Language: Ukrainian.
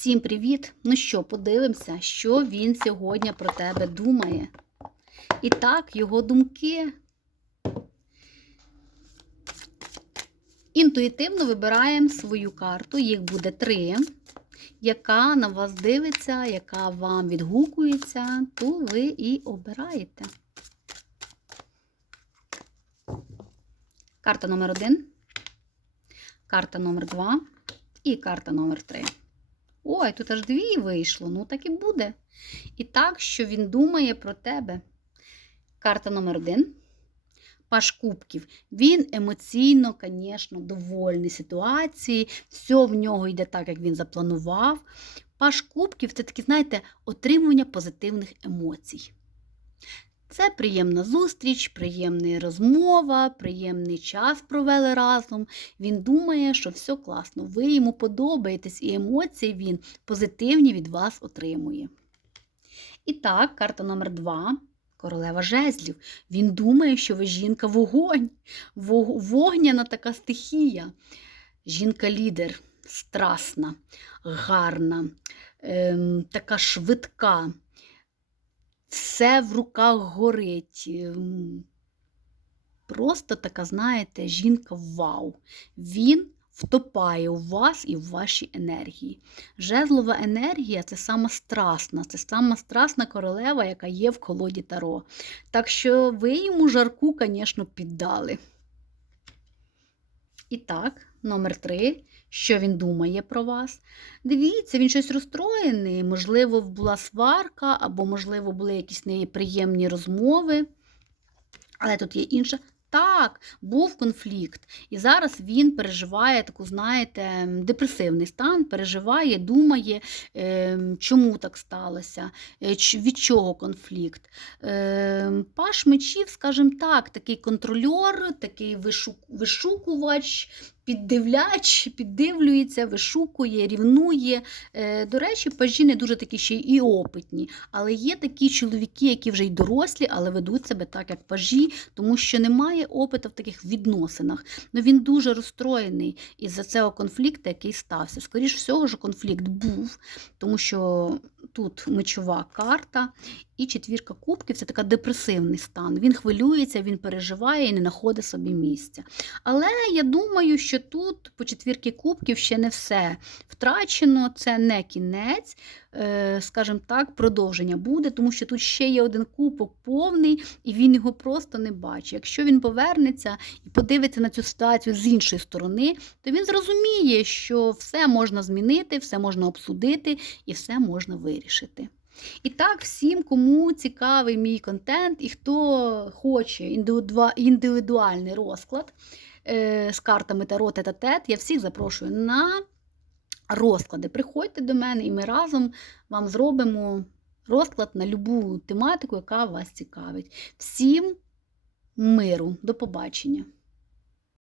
Всім привіт! Ну що, подивимося, що він сьогодні про тебе думає. І так, його думки. Інтуїтивно вибираємо свою карту, їх буде три, яка на вас дивиться, яка вам відгукується, то ви і обираєте. Карта номер один, карта номер два і карта номер три. Ой, тут аж дві вийшло, ну так і буде. І так, що він думає про тебе. Карта номер один. Паш Кубків. Він емоційно, звісно, довольний ситуації. Все в нього йде так, як він запланував. Паш Кубків це таке, знаєте, отримування позитивних емоцій. Це приємна зустріч, приємна розмова, приємний час провели разом. Він думає, що все класно, ви йому подобаєтесь, і емоції він позитивні від вас отримує. І так, карта номер два. Королева жезлів. Він думає, що ви жінка вогонь, вогняна така стихія. Жінка-лідер, страсна, гарна, ем, така швидка все в руках горить. Ем, Просто така, знаєте, жінка вау. Він втопає у вас і в вашій енергії. Жезлова енергія це сама страсна, це сама страсна королева, яка є в колоді Таро. Так що ви йому жарку, звісно, піддали. І так, номер три. Що він думає про вас? Дивіться, він щось розстроєний. Можливо, була сварка, або, можливо, були якісь неприємні розмови. Але тут є інша. Так, був конфлікт. І зараз він переживає таку, знаєте, депресивний стан, переживає, думає, чому так сталося, е, від чого конфлікт. Паш мечів, скажімо так, такий контрольор, такий вишукувач, піддивляч, піддивлюється, вишукує, рівнує. Е, до речі, пажі не дуже такі ще і опитні. Але є такі чоловіки, які вже й дорослі, але ведуть себе так, як пажі, тому що немає опиту в таких відносинах. Ну Він дуже розстроєний із-за цього конфлікту, який стався. Скоріше всього, що конфлікт був, тому що тут мечова карта. І четвірка кубків це така депресивний стан. Він хвилюється, він переживає і не знаходить собі місця. Але я думаю, що тут по четвірки кубків ще не все втрачено, це не кінець, е, скажімо так, продовження буде, тому що тут ще є один кубок повний, і він його просто не бачить. Якщо він повернеться і подивиться на цю ситуацію з іншої сторони, то він зрозуміє, що все можна змінити, все можна обсудити і все можна вирішити. І так, всім, кому цікавий мій контент і хто хоче індивідуальний розклад з картами Таро тет тет я всіх запрошую на розклади. Приходьте до мене, і ми разом вам зробимо розклад на любу тематику, яка вас цікавить. Всім миру, до побачення!